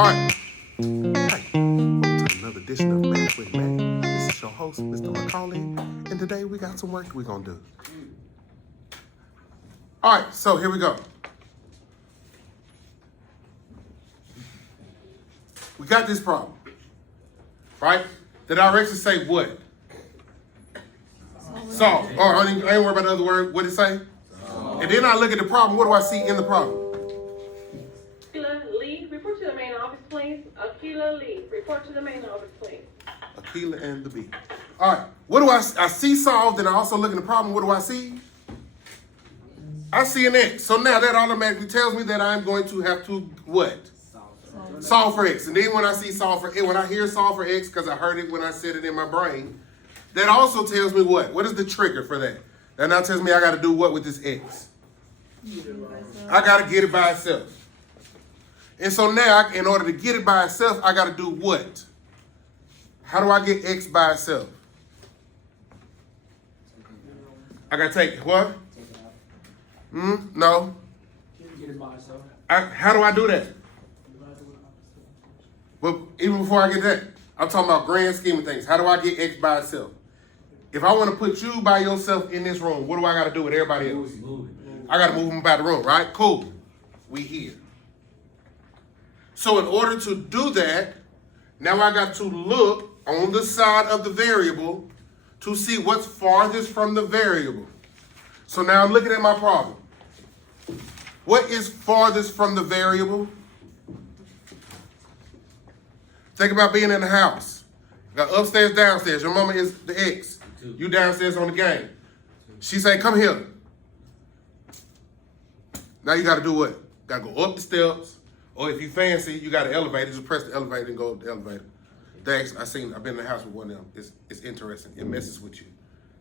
All right. Hey, welcome to another edition of Math with Matt. This is your host, Mr. Macaulay, and today we got some work we're gonna do. All right, so here we go. We got this problem, right? The directions say what? Solve. Oh, I ain't worried about the other word. What did it say? Solve. And then I look at the problem. What do I see in the problem? Akila Lee, report to the main office, please. Akila Lee, report to the main office, please. Akila and the B. All right. What do I see solved, and I also look at the problem. What do I see? I see an X. So now that automatically tells me that I'm going to have to what? Solve for X. And then when I see solve for X, when I hear solve for X, because I heard it when I said it in my brain, that also tells me what? What is the trigger for that? That now tells me I got to do what with this X? I got to get it by itself. And so now, in order to get it by itself, I got to do what? How do I get X by itself? I got to take it. What? No. Get it by itself. How do I do that? But even before I get that, I'm talking about grand scheme of things. How do I get X by itself? If I want to put you by yourself in this room, what do I got to do with everybody else? I got to move them about the room, right? Cool. We here. So in order to do that, now I got to look on the side of the variable to see what's farthest from the variable. So now I'm looking at my problem. What is farthest from the variable? Think about being in the house. Got upstairs, downstairs. Your mama is the X. You downstairs on the game. She say, come here. Now you got to do what? Got to go up the steps. Or if you fancy, you got an elevator. Just press the elevator and go up the elevator. Thanks. I've been in the house with one of them. It's interesting. It messes with you.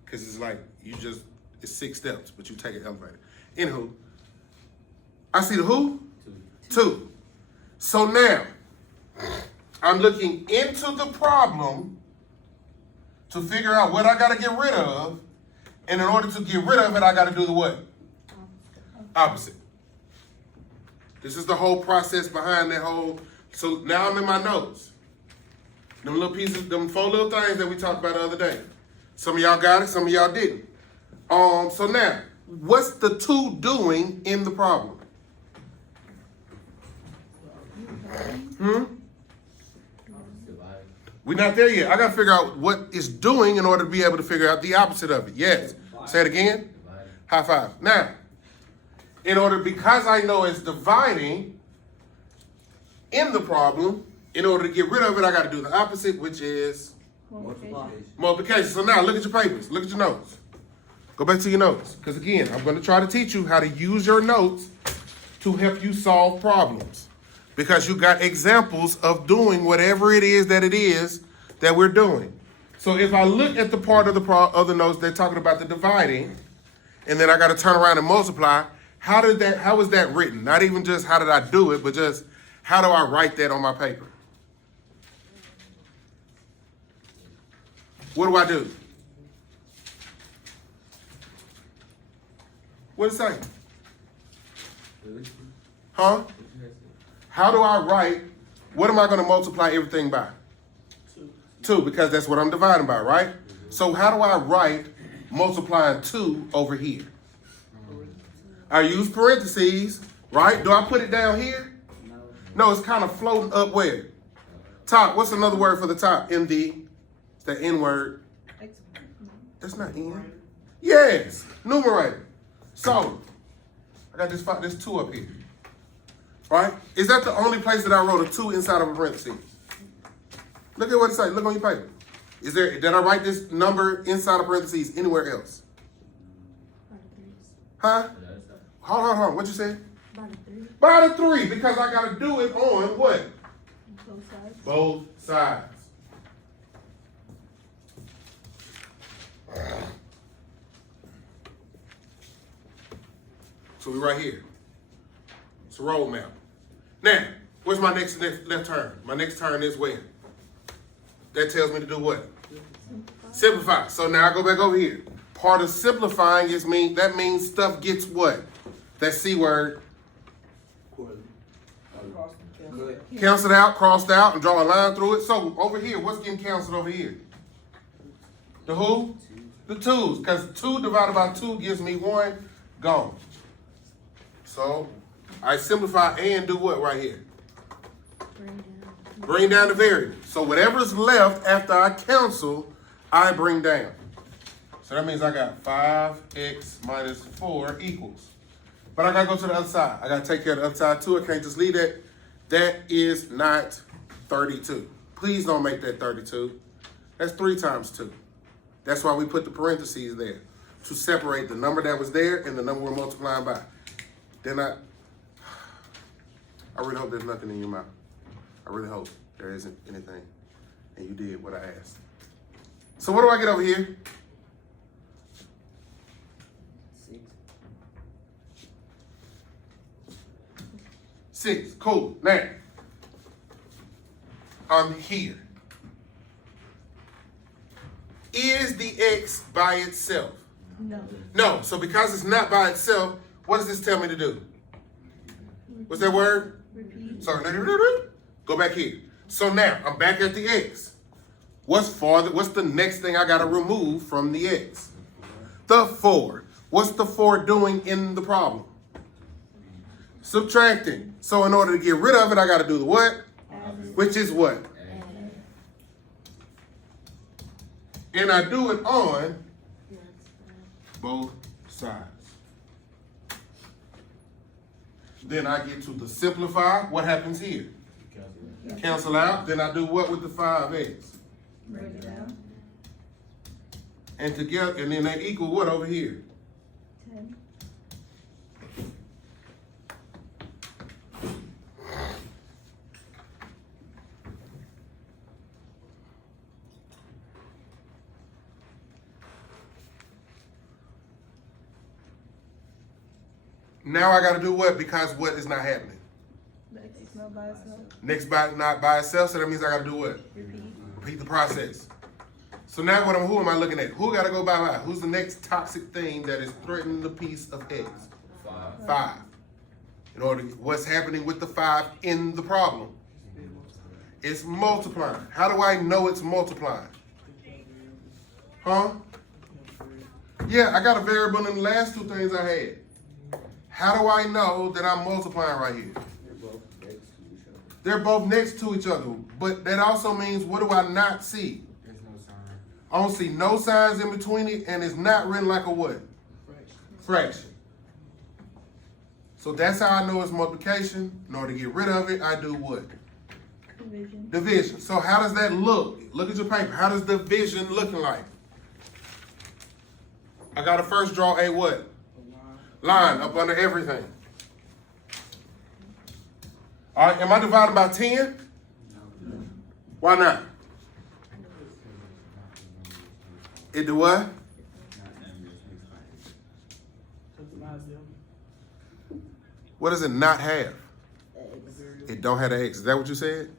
Because it's like, it's 6 steps, but you take an elevator. Anywho, I see the who? 2. So now, I'm looking into the problem to figure out what I got to get rid of. And in order to get rid of it, I got to do the what? Opposite. This is the whole process behind that whole. So now I'm in my notes. Them little pieces, them 4 little things that we talked about the other day. Some of y'all got it, some of y'all didn't. So now, what's the 2 doing in the problem? We're not there yet. I got to figure out what it's doing in order to be able to figure out the opposite of it. Yes. Say it again. High five. Now, because I know it's dividing in the problem, in order to get rid of it, I got to do the opposite, which is multiplication. So now, look at your papers. Look at your notes. Go back to your notes. Because again, I'm going to try to teach you how to use your notes to help you solve problems. Because you got examples of doing whatever it is that we're doing. So if I look at the part of the notes they're talking about the dividing, and then I got to turn around and multiply, how is that written? Not even just how did I do it, but just how do I write that on my paper? What do I do? What does it say? Huh? How do I write, what am I going to multiply everything by? 2, because that's what I'm dividing by, right? So how do I write multiplying 2 over here? I use parentheses, right? Do I put it down here? No, it's kind of floating up where? Top. What's another word for the top? MD. It's the N word. That's not N. Yes. Numerator. So, I got this 2 up here. Right? Is that the only place that I wrote a 2 inside of a parenthesis? Look at what it says. Look on your paper. Did I write this number inside of parentheses anywhere else? Huh? Hold on. What you said? By the 3, because I got to do it on what? Both sides. Both sides. So we're right here. It's a road map. Now, where's my next left turn? My next turn is where? That tells me to do what? Simplify. So now I go back over here. Part of simplifying that means stuff gets what? That C word. Good. Cancel it out, crossed out, and draw a line through it. So over here, what's getting canceled over here? The who? The 2's. Because 2 divided by 2 gives me 1. Gone. So I simplify and do what right here? Bring down the variable. So whatever's left after I cancel, I bring down. So that means I got 5x minus 4 equals. But I gotta go to the other side. I gotta take care of the other side too. I can't just leave that. That is not 32. Please don't make that 32. That's 3 times 2. That's why we put the parentheses there, to separate the number that was there and the number we're multiplying by. Then I really hope there's nothing in your mouth. I really hope there isn't anything. And you did what I asked. So what do I get over here? 6. Cool. Now, I'm here. Is the x by itself? No. No. So because it's not by itself, what does this tell me to do? What's that word? Repeat. So go back here. So now I'm back at the x. What's the next thing I gotta remove from the x? The 4. What's the 4 doing in the problem? Subtracting. So in order to get rid of it, I gotta do the what? Which is what? And I do it on both sides. Then I get to the simplify. What happens here? Cancel out. Then I do what with the 5x? Break it down. And together, and then they equal what over here? 10. Now I gotta do what? Because what is not happening? The x is not by itself. Next by not by itself, so that means I gotta do what? Repeat. Repeat the process. So now who am I looking at? Who gotta go by? Who's the next toxic thing that is threatening the piece of x? 5. In order, what's happening with the 5 in the problem? It's multiplying. How do I know it's multiplying? Huh? Yeah, I got a variable in the last 2 things I had. How do I know that I'm multiplying right here? They're both next to each other. But that also means, what do I not see? There's no sign. I don't see no signs in between it, and it's not written like a what? Fraction. So that's how I know it's multiplication. In order to get rid of it, I do what? Division. Division. So how does that look? Look at your paper. How does division looking like? I gotta first draw a what? Line up under everything. All right, am I dividing by 10? Why not? It do what? What does it not have? It don't have the x. Is that what you said?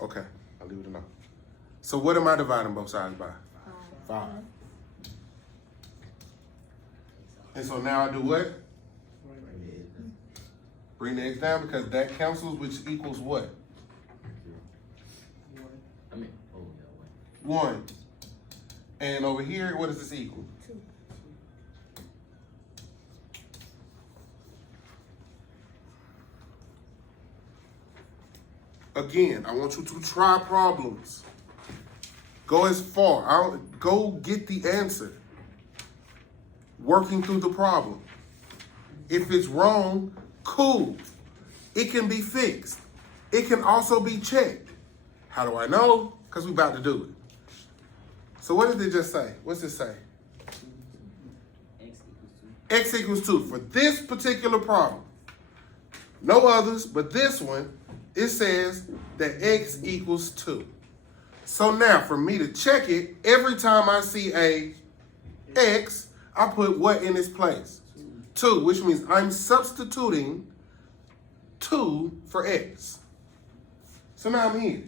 Okay, I'll leave it alone. So what am I dividing both sides by? 5. And so now I do what? Bring the x down because that cancels, which equals what? 1. And over here, what does this equal? 2. Again, I want you to try problems. Go as far. Go get the answer. Working through the problem. If it's wrong, cool. It can be fixed. It can also be checked. How do I know? Because we're about to do it. So what did it just say? What's it say? X equals 2. For this particular problem, no others, but this one, it says that x equals 2. So now, for me to check it, every time I see a x, I put what in its place? 2, which means I'm substituting 2 for x. So now I'm here.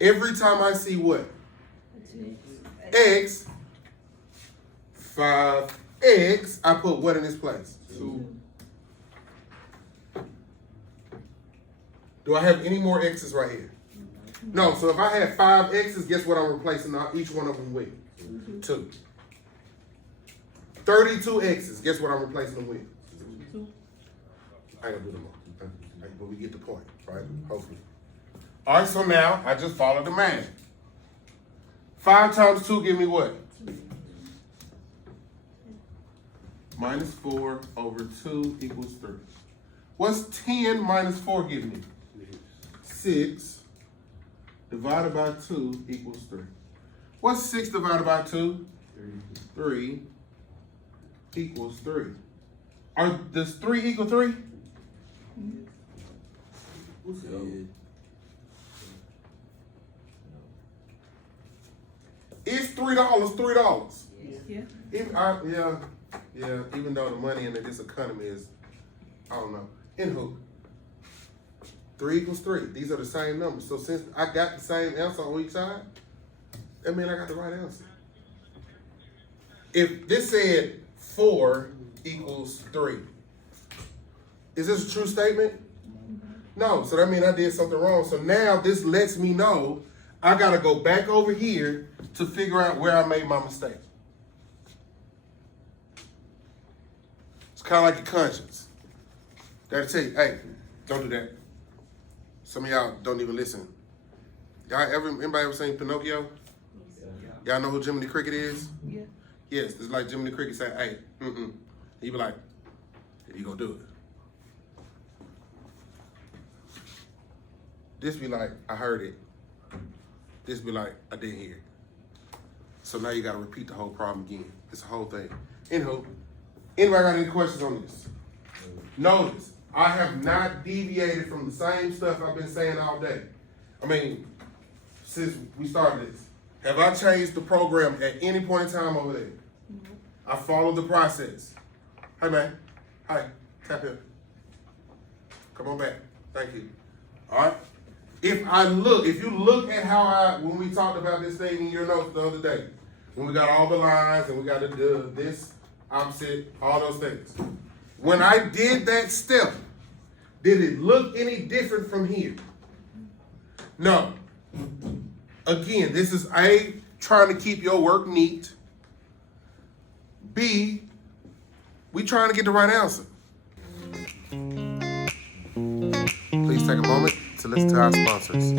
Every time I see what? X, 5x, I put what in its place? 2. Do I have any more x's right here? No, so if I had 5 x's, guess what I'm replacing each one of them with? 2. 32 x's, guess what I'm replacing them with? 2. I ain't gonna do them all. But we get the point, right? Hopefully. All right, so now I just follow the math. 5 times 2 give me what? Minus 4 over 2 equals 3. What's 10 minus 4 give me? 6 divided by 2 equals 3. What's 6 divided by 2? 3 equals 3. Does 3 equal 3? It's $3. Yeah. Even though the money in this economy is, I don't know. Anywho, 3 equals 3. These are the same numbers. So since I got the same answer on each side, that means I got the right answer. If this said 4 equals 3, is this a true statement? No, so that means I did something wrong. So now this lets me know I gotta go back over here to figure out where I made my mistake. It's kind of like your conscience. That'll tell you, hey, don't do that. Some of y'all don't even listen. Anybody ever seen Pinocchio? Y'all know who Jiminy Cricket is? Yeah. Yes, it's like Jiminy Cricket saying, hey, He be like, you gonna do it. This be like, I heard it. This be like, I didn't hear it. So now you gotta repeat the whole problem again. It's a whole thing. Anywho, anybody got any questions on this? Notice, I have not deviated from the same stuff I've been saying all day. I mean, since we started this. Have I changed the program at any point in time over there? I followed the process. Hey man, hi, tap here. Come on back, thank you. All right, if you look at how when we talked about this thing in your notes the other day, when we got all the lines and we got to do this, opposite, all those things. When I did that step, did it look any different from here? No. Again, this is A, trying to keep your work neat. B, we trying to get the right answer. Please take a moment to listen to our sponsors.